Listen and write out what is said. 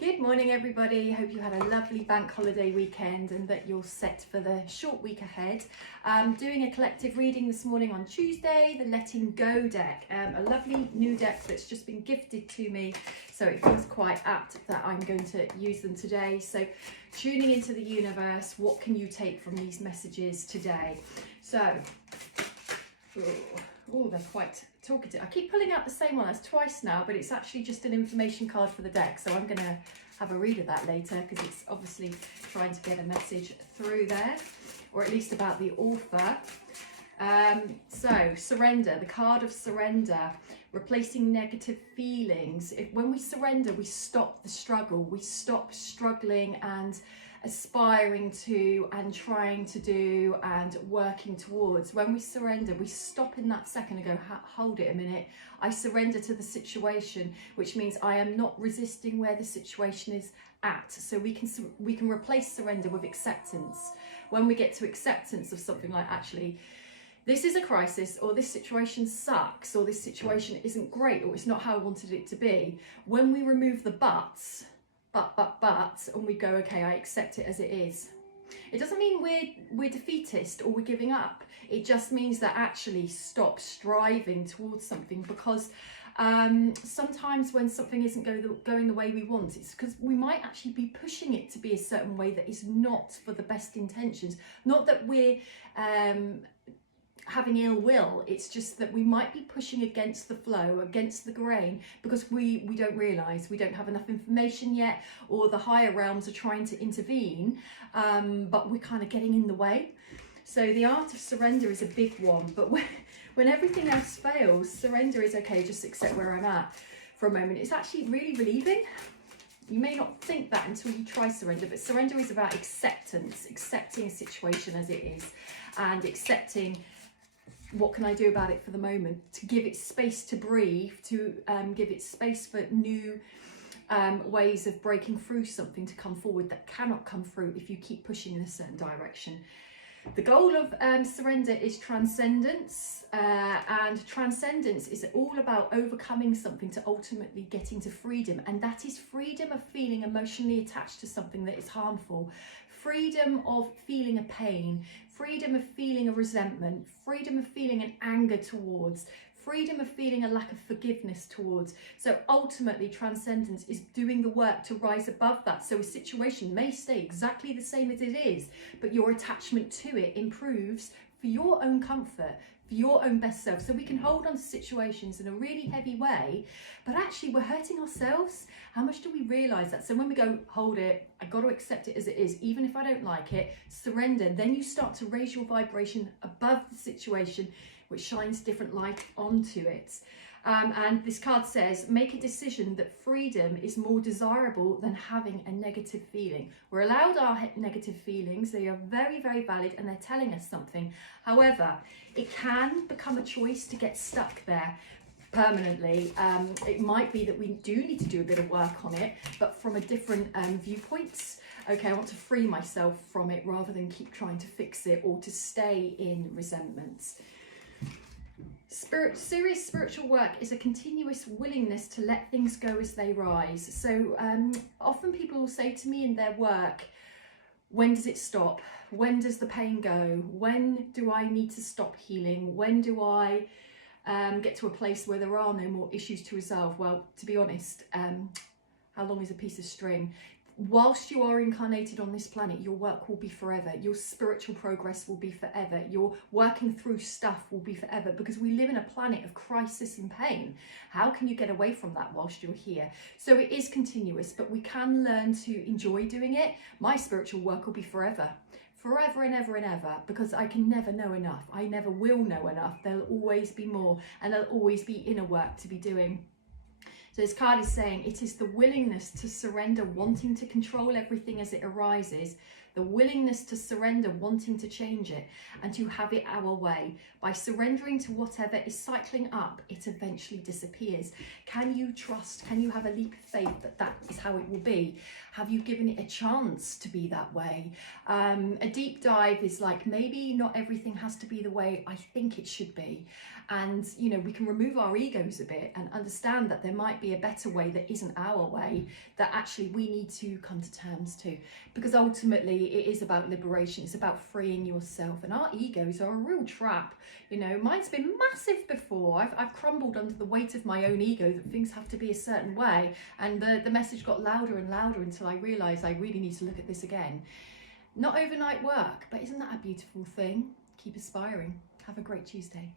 Good morning everybody, hope you had a lovely bank holiday weekend and that you're set for the short week ahead. Doing a collective reading this morning on Tuesday, the Letting Go deck, a lovely new deck that's just been gifted to me, so it feels quite apt that I'm going to use them today. So tuning into the universe, what can you take from these messages today? So, oh, they're quite talkative. I keep pulling out the same one, that's twice now, but it's actually just an information card for the deck, so I'm going to have a read of that later because it's obviously trying to get a message through there, or at least about the author. So surrender, the card of surrender, replacing negative feelings. When we surrender, we stop the struggle, we stop struggling and aspiring to and trying to do and working towards. When we surrender, we stop in that second and go, hold it a minute, I surrender to the situation, which means I am not resisting where the situation is at. So we can replace surrender with acceptance. When we get to acceptance of something like, actually, this is a crisis, or this situation sucks, or this situation isn't great, or it's not how I wanted it to be. When we remove the buts, but, and we go, okay, I accept it as it is. It doesn't mean we're defeatist or we're giving up. It just means that actually stop striving towards something, because sometimes when something isn't going the way we want, it's because we might actually be pushing it to be a certain way that is not for the best intentions. Not that we're having ill will, it's just that we might be pushing against the flow, against the grain, because we don't realise, we don't have enough information yet, or the higher realms are trying to intervene, but we're kind of getting in the way. So the art of surrender is a big one, but when everything else fails, surrender is okay, just accept where I'm at for a moment. It's actually really relieving. You may not think that until you try surrender, but surrender is about acceptance, accepting a situation as it is, and accepting what can I do about it for the moment, to give it space to breathe, to give it space for new ways of breaking through something to come forward that cannot come through if you keep pushing in a certain direction. The goal of surrender is transcendence, and transcendence is all about overcoming something to ultimately getting to freedom, and that is freedom of feeling emotionally attached to something that is harmful, freedom of feeling a pain, freedom of feeling a resentment, freedom of feeling an anger towards, freedom of feeling a lack of forgiveness towards. So ultimately transcendence is doing the work to rise above that. So a situation may stay exactly the same as it is, but your attachment to it improves for your own comfort, for your own best self. So we can hold on to situations in a really heavy way, but actually we're hurting ourselves. How much do we realise that? So when we go, hold it, I've got to accept it as it is, even if I don't like it, surrender, then you start to raise your vibration above the situation, which shines different light onto it. And this card says, make a decision that freedom is more desirable than having a negative feeling. We're allowed our negative feelings. They are very, very valid, and they're telling us something. However, it can become a choice to get stuck there permanently. It might be that we do need to do a bit of work on it, but from a different viewpoints. Okay, I want to free myself from it rather than keep trying to fix it or to stay in resentment. Serious spiritual work is a continuous willingness to let things go as they rise. So often people will say to me in their work, when does it stop? When does the pain go? When do I need to stop healing? When do I get to a place where there are no more issues to resolve? Well, to be honest, how long is a piece of string? Whilst you are incarnated on this planet, your work will be forever. Your spiritual progress will be forever. Your working through stuff will be forever, because we live in a planet of crisis and pain. How can you get away from that whilst you're here? So it is continuous, but we can learn to enjoy doing it. My spiritual work will be forever. Forever and ever and ever, because I can never know enough. I never will know enough. There'll always be more, and there'll always be inner work to be doing. So this card is saying it is the willingness to surrender wanting to control everything as it arises the willingness to surrender, wanting to change it and to have it our way. By surrendering to whatever is cycling up, it eventually disappears. Can you trust? Can you have a leap of faith that that is how it will be? Have you given it a chance to be that way? A deep dive is like, maybe not everything has to be the way I think it should be. And, you know, we can remove our egos a bit and understand that there might be a better way that isn't our way, that actually we need to come to terms to. Because ultimately it is about liberation. It's about freeing yourself. And our egos are a real trap. You know, mine's been massive before. I've crumbled under the weight of my own ego that things have to be a certain way. And the message got louder and louder until I realised I really need to look at this again. Not overnight work, but isn't that a beautiful thing? Keep aspiring. Have a great Tuesday.